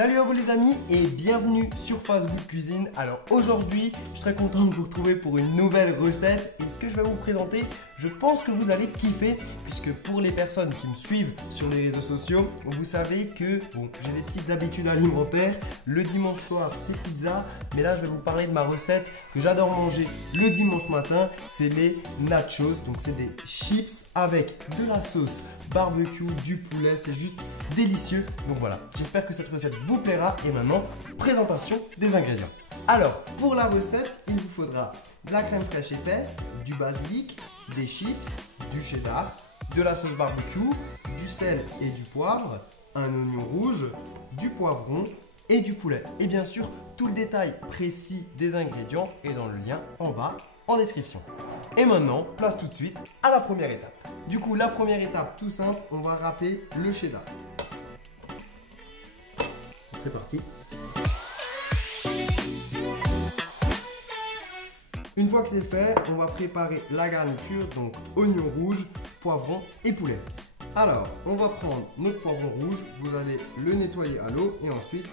Salut à vous les amis et bienvenue sur Fast Good Cuisine. Alors aujourd'hui, je suis très content de vous retrouver pour une nouvelle recette et ce que je vais vous présenter, je pense que vous allez kiffer puisque pour les personnes qui me suivent sur les réseaux sociaux, vous savez que j'ai des petites habitudes alimentaires. Le dimanche soir, c'est pizza, mais là je vais vous parler de ma recette que j'adore manger le dimanche matin, c'est les nachos. Donc c'est des chips avec de la sauce barbecue, du poulet, c'est juste délicieux. Donc voilà, j'espère que cette recette vous plaira. Et maintenant, présentation des ingrédients. Alors, pour la recette, il vous faudra de la crème fraîche épaisse, du basilic, des chips, du cheddar, de la sauce barbecue, du sel et du poivre, un oignon rouge, du poivron et du poulet. Et bien sûr, tout le détail précis des ingrédients est dans le lien en bas en description. Et maintenant, place tout de suite à la première étape. Du coup, la première étape, tout simple, on va râper le cheddar. C'est parti. Une fois que c'est fait, on va préparer la garniture, donc oignon rouge, poivron et poulet. Alors, on va prendre notre poivron rouge, vous allez le nettoyer à l'eau et ensuite,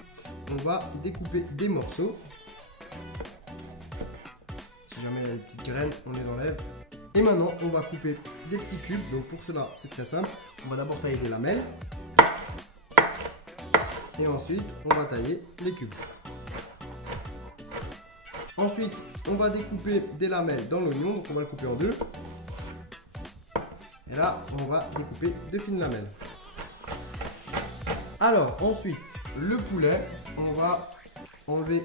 on va découper des morceaux. Si jamais il y a des petites graines, on les enlève. Et maintenant, on va couper des petits cubes. Donc pour cela, c'est très simple. On va d'abord tailler des lamelles. Et ensuite, on va tailler les cubes. Ensuite, on va découper des lamelles dans l'oignon. Donc on va le couper en deux. Et là, on va découper de fines lamelles. Alors, ensuite, le poulet, on va enlever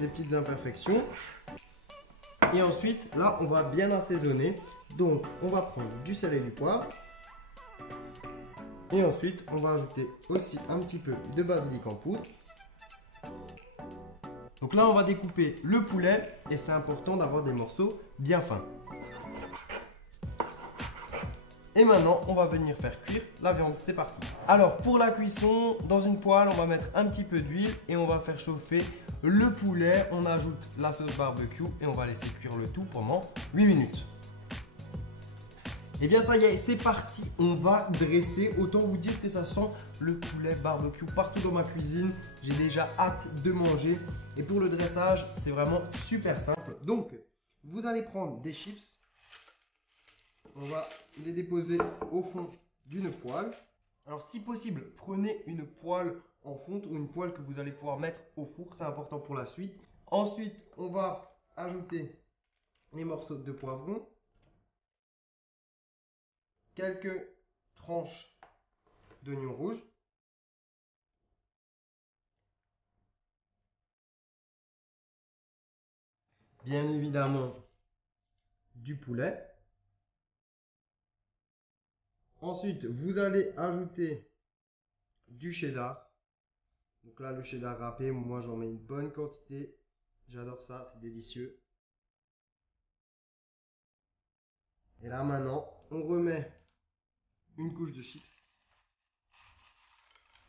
les petites imperfections. Et ensuite, là, on va bien assaisonner. Donc, on va prendre du sel et du poivre. Et ensuite, on va ajouter aussi un petit peu de basilic en poudre. Donc là, on va découper le poulet et c'est important d'avoir des morceaux bien fins. Et maintenant, on va venir faire cuire la viande. C'est parti. Alors, pour la cuisson, dans une poêle, on va mettre un petit peu d'huile et on va faire chauffer le poulet. On ajoute la sauce barbecue et on va laisser cuire le tout pendant 8 minutes. Et bien ça y est, c'est parti, on va dresser. Autant vous dire que ça sent le poulet barbecue partout dans ma cuisine. J'ai déjà hâte de manger. Et pour le dressage, c'est vraiment super simple. Donc, vous allez prendre des chips. On va les déposer au fond d'une poêle. Alors si possible, prenez une poêle en fonte ou une poêle que vous allez pouvoir mettre au four. C'est important pour la suite. Ensuite, on va ajouter les morceaux de poivron. Quelques tranches d'oignon rouge. Bien évidemment, du poulet. Ensuite, vous allez ajouter du cheddar. Donc là, le cheddar râpé, moi j'en mets une bonne quantité. J'adore ça, c'est délicieux. Et là maintenant, on remet une couche de chips.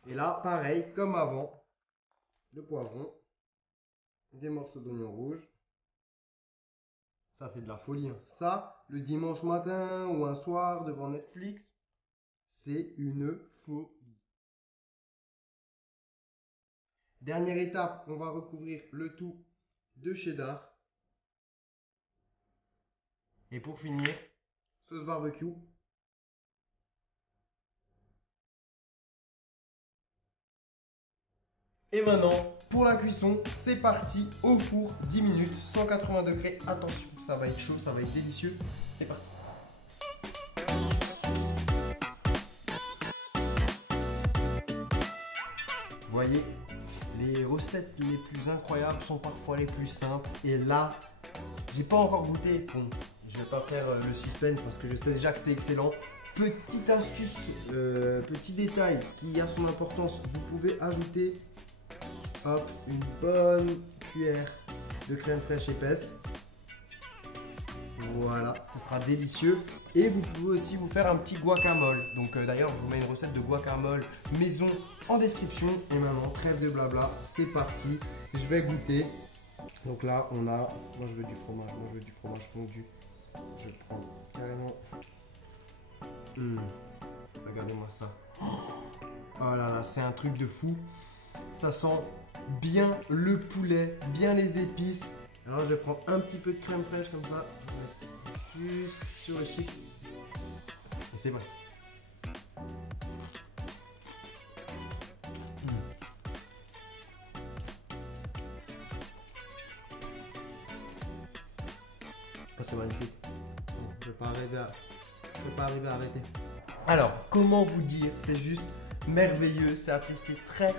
Et là, pareil, comme avant, le poivron, des morceaux d'oignon rouge. Ça, c'est de la folie. Hein. Ça, le dimanche matin ou un soir devant Netflix, c'est une folie. Dernière étape, on va recouvrir le tout de cheddar. Et pour finir, sauce barbecue. Et maintenant, pour la cuisson, c'est parti au four, 10 minutes, 180 degrés. Attention, ça va être chaud, ça va être délicieux. C'est parti. Vous voyez, les recettes les plus incroyables sont parfois les plus simples. Et là, j'ai pas encore goûté. Bon, je vais pas faire le suspense parce que je sais déjà que c'est excellent. Petite astuce, petit détail qui a son importance, vous pouvez ajouter hop, une bonne cuillère de crème fraîche épaisse. Voilà, ce sera délicieux. Et vous pouvez aussi vous faire un petit guacamole. Donc d'ailleurs, je vous mets une recette de guacamole maison en description. Et maintenant, trêve de blabla, c'est parti. Je vais goûter. Donc là, on a... Moi, je veux du fromage. Moi, je veux du fromage fondu. Je prends carrément... Regardez-moi ça. Oh là là, c'est un truc de fou. Ça sent bien le poulet, bien les épices. Alors je vais prendre un petit peu de crème fraîche comme ça. Juste sur le chips. Et c'est parti. Oh, c'est magnifique. Je ne vais pas arriver à arrêter. Alors, comment vous dire? C'est juste merveilleux. C'est à tester très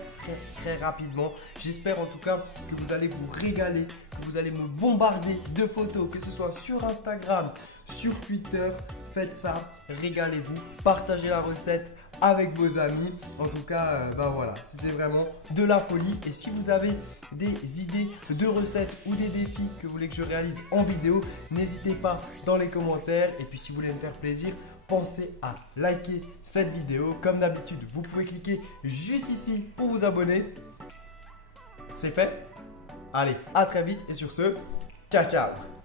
rapidement. J'espère en tout cas que vous allez vous régaler, que vous allez me bombarder de photos, que ce soit sur Instagram, sur Twitter. Faites ça, régalez-vous, partagez la recette avec vos amis. En tout cas, voilà, c'était vraiment de la folie. Et si vous avez des idées de recettes ou des défis que vous voulez que je réalise en vidéo, n'hésitez pas dans les commentaires. Et puis si vous voulez me faire plaisir, pensez à liker cette vidéo. Comme d'habitude, vous pouvez cliquer juste ici pour vous abonner. C'est fait. Allez, à très vite et sur ce, ciao ciao.